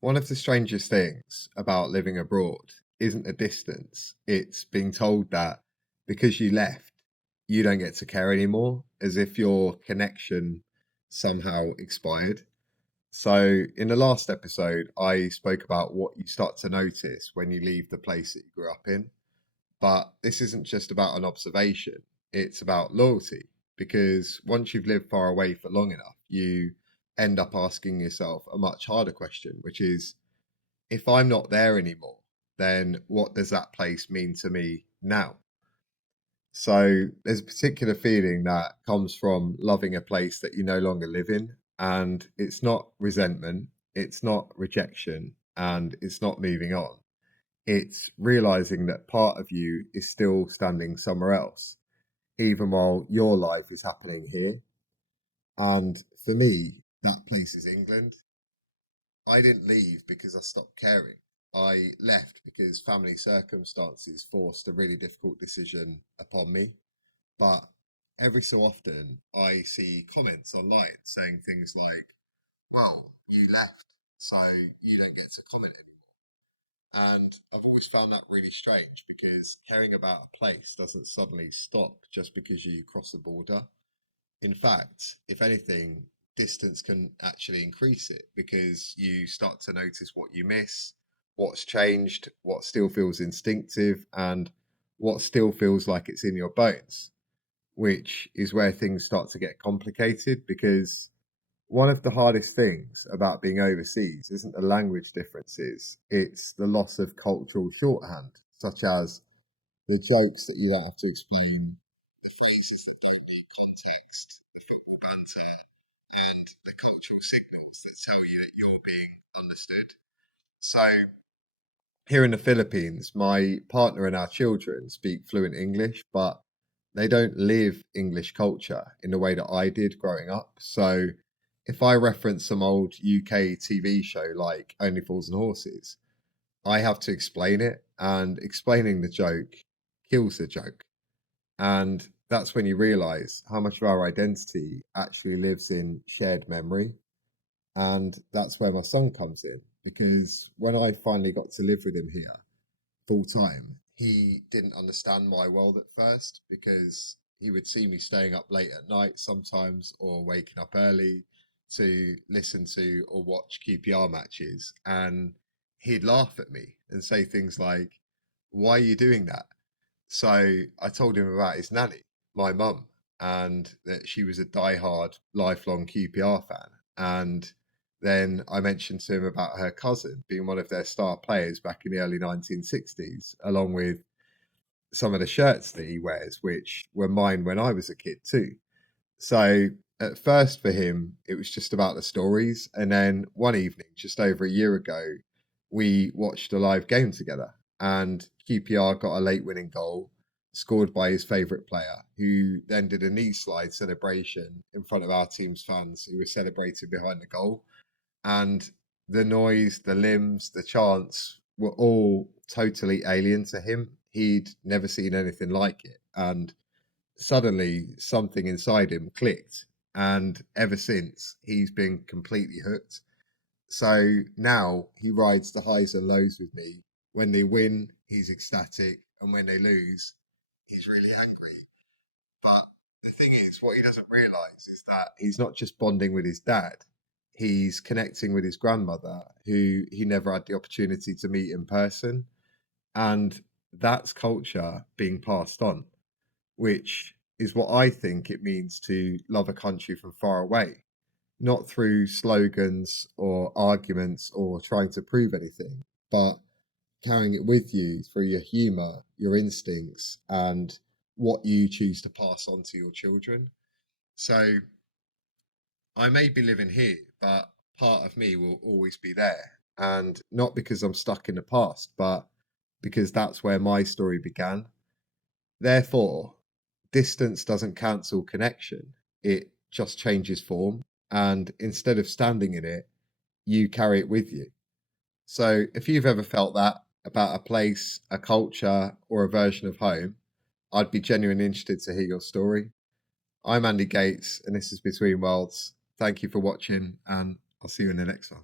One of the strangest things about living abroad isn't a distance. It's being told that because you left, you don't get to care anymore, as if your connection somehow expired. So, in the last episode, I spoke about what you start to notice when you leave the place that you grew up in. But this isn't just about an observation, it's about loyalty. Because once you've lived far away for long enough, you end up asking yourself a much harder question, which is, if I'm not there anymore, then what does that place mean to me now? So there's a particular feeling that comes from loving a place that you no longer live in. And it's not resentment, it's not rejection, and it's not moving on. It's realizing that part of you is still standing somewhere else, even while your life is happening here. And for me, that place is England. I didn't leave because I stopped caring. I left because family circumstances forced a really difficult decision upon me. But every so often, I see comments online saying things like, well, you left, so you don't get to comment anymore. And I've always found that really strange because caring about a place doesn't suddenly stop just because you cross a border. In fact, if anything, distance can actually increase it because you start to notice what you miss, what's changed, what still feels instinctive, and what still feels like it's in your bones, which is where things start to get complicated because one of the hardest things about being overseas isn't the language differences, it's the loss of cultural shorthand, such as the jokes that you don't have to explain, the phrases that don't need context, the football banter, and the cultural signals that tell you that you're being understood. So, here in the Philippines, my partner and our children speak fluent English, but they don't live English culture in the way that I did growing up. So, if I reference some old UK TV show like Only Fools and Horses, I have to explain it, and explaining the joke kills the joke. And that's when you realize how much of our identity actually lives in shared memory. And that's where my son comes in. Because when I finally got to live with him here full time, he didn't understand my world at first because he would see me staying up late at night sometimes or waking up early to listen to or watch QPR matches. And he'd laugh at me and say things like, why are you doing that? So I told him about his nanny, my mum, and that she was a diehard, lifelong QPR fan. And then I mentioned to him about her cousin being one of their star players back in the early 1960s, along with some of the shirts that he wears, which were mine when I was a kid too. So at first for him, it was just about the stories. And then one evening, just over a year ago, we watched a live game together. And QPR got a late winning goal scored by his favourite player, who then did a knee slide celebration in front of our team's fans who were celebrating behind the goal. And the noise, the limbs, the chants were all totally alien to him. He'd never seen anything like it. And suddenly something inside him clicked. And ever since, he's been completely hooked. So now he rides the highs and lows with me. When they win, he's ecstatic. And when they lose, he's really angry. But the thing is, what he doesn't realize is that he's not just bonding with his dad, he's connecting with his grandmother, who he never had the opportunity to meet in person. And that's culture being passed on, which is what I think it means to love a country from far away, not through slogans or arguments or trying to prove anything, but carrying it with you through your humour, your instincts, and what you choose to pass on to your children. So I may be living here, but part of me will always be there. And not because I'm stuck in the past, but because that's where my story began. Therefore, distance doesn't cancel connection, it just changes form. And instead of standing in it, you carry it with you. So if you've ever felt that about a place, a culture, or a version of home, I'd be genuinely interested to hear your story. I'm Andy Gates, and this is Between Worlds. Thank you for watching, and I'll see you in the next one.